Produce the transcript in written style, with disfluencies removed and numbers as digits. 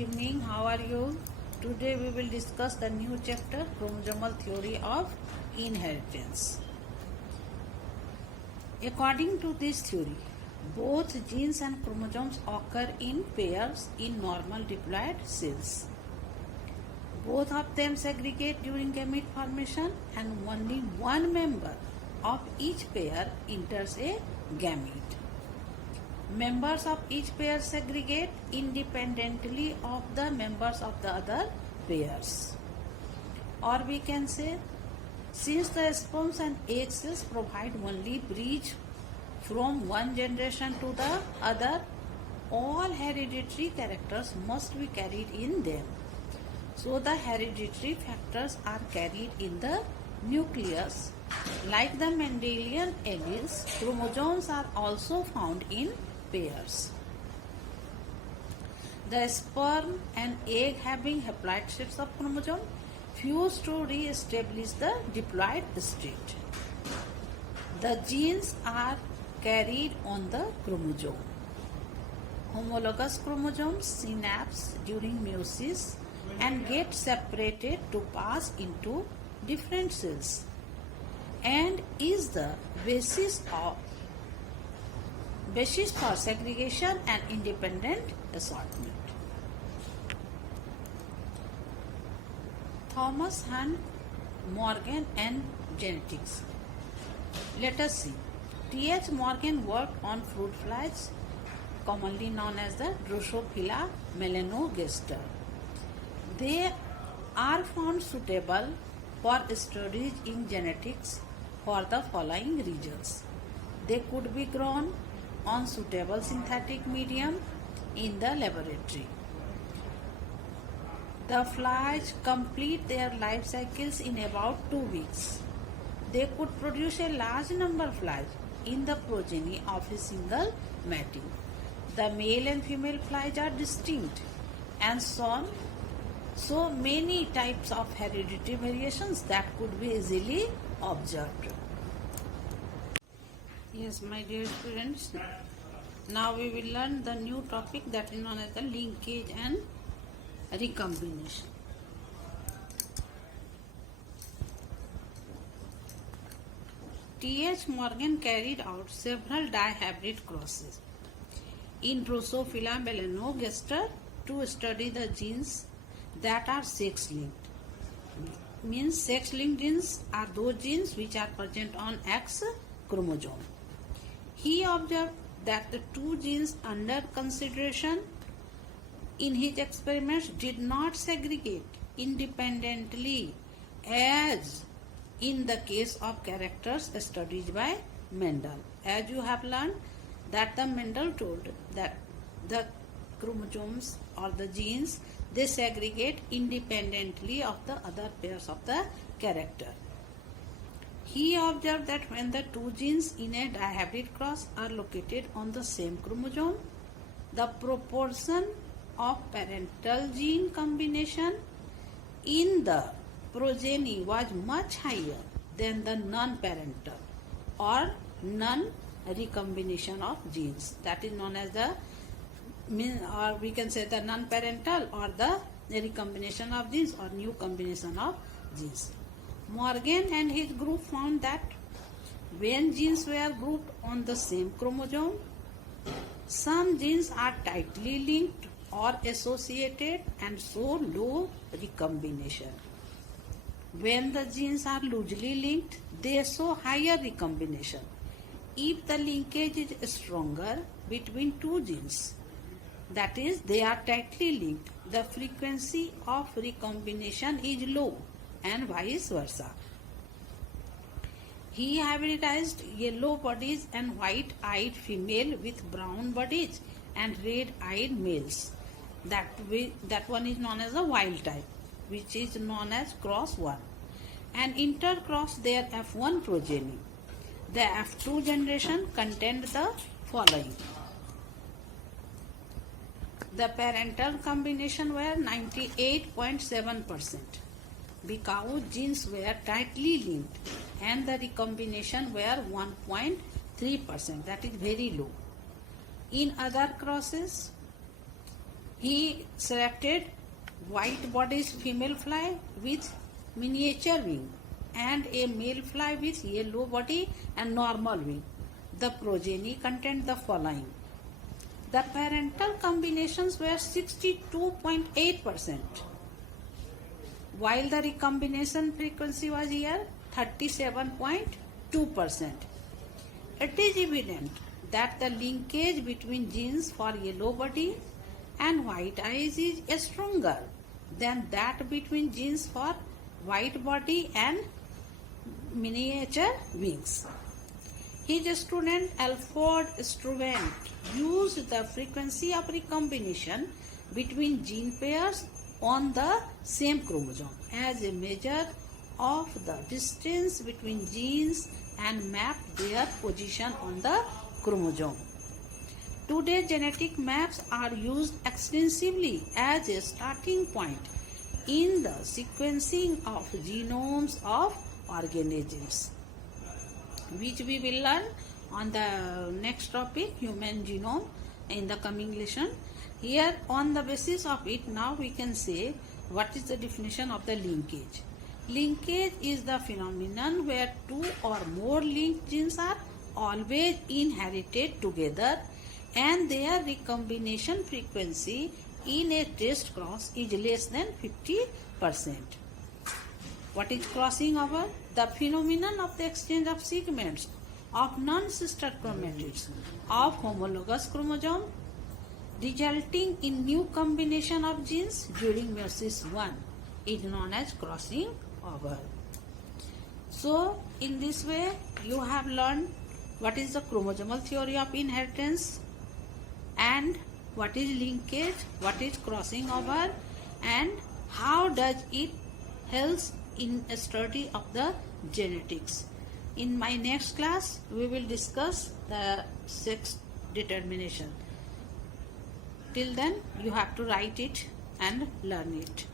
evening. How are you? Today we will discuss the new chapter, chromosomal theory of inheritance. According to this theory, both genes and chromosomes occur in pairs in normal diploid cells. Both of them segregate during gamete formation and only one member of each pair enters a gamete. Members of each pair segregate independently of the members of the other pairs. Or we can say, since the sperms and egg cells provide only bridge from one generation to the other, all hereditary characters must be carried in them. So the hereditary factors are carried in the nucleus. Like the Mendelian alleles, chromosomes are also found in pairs. The sperm and egg having haploid sets of chromosome fuse to re-establish the diploid state. The genes are carried on the chromosome. Homologous chromosomes synapse during meiosis and get separated to pass into different cells and is the basis for segregation and independent assortment. Thomas Hunt Morgan and genetics. Let us see. T.H. Morgan worked on fruit flies, commonly known as the Drosophila melanogaster. They are found suitable for studies in genetics for the following reasons. They could be grown on suitable synthetic medium in the laboratory. The flies complete their life cycles in about 2 weeks. They could produce a large number of flies in the progeny of a single mating. The male and female flies are distinct and so many types of hereditary variations that could be easily observed. Yes, my dear students, now we will learn the new topic that is known as the linkage and recombination. T.H. Morgan carried out several dihybrid crosses in Drosophila melanogaster to study the genes that are sex-linked. Means sex-linked genes are those genes which are present on X chromosome. He observed that the two genes under consideration in his experiments did not segregate independently as in the case of characters studied by Mendel. As you have learned that the Mendel told that the chromosomes or the genes, they segregate independently of the other pairs of the character. He observed that when the two genes in a dihybrid cross are located on the same chromosome, the proportion of parental gene combination in the progeny was much higher than the non-parental or non-recombination of genes. That is known as the, or we can say the non-parental or the recombination of genes or new combination of genes. Morgan and his group found that when genes were grouped on the same chromosome, some genes are tightly linked or associated and show low recombination. When the genes are loosely linked, they show higher recombination. If the linkage is stronger between two genes, that is, they are tightly linked, the frequency of recombination is low and vice versa. He hybridized yellow bodies and white-eyed female with brown bodies and red-eyed males. That one is known as the wild type, which is known as cross 1. And intercross their F1 progeny. The F2 generation contained the following. The parental combination were 98.7% because genes were tightly linked, and the recombination were 1.3%, that is very low. In other crosses, He selected white bodied female fly with miniature wing and a male fly with yellow body and normal wing. The progeny contained the following. The parental combinations were 62.8%, while the recombination frequency was here 37.2%. It is evident that the linkage between genes for yellow body and white eyes is stronger than that between genes for white body and miniature wings. His student Alfred Struvent used the frequency of recombination between gene pairs on the same chromosome as a measure of the distance between genes and mapped their position on the chromosome. Today, genetic maps are used extensively as a starting point in the sequencing of genomes of organisms, which we will learn on the next topic, human genome, in the coming lesson. Here, on the basis of it, now we can say what is the definition of the linkage. Linkage is the phenomenon where two or more linked genes are always inherited together and their recombination frequency in a test cross is less than 50%. What is crossing over? The phenomenon of the exchange of segments of non-sister chromatids of homologous chromosome resulting in new combination of genes during meiosis 1 is known as crossing over. So, in this way, you have learned what is the chromosomal theory of inheritance and what is linkage, what is crossing over, and how does it helps in a study of the genetics. In my next class, we will discuss the sex determination. Till then, you have to write it and learn it.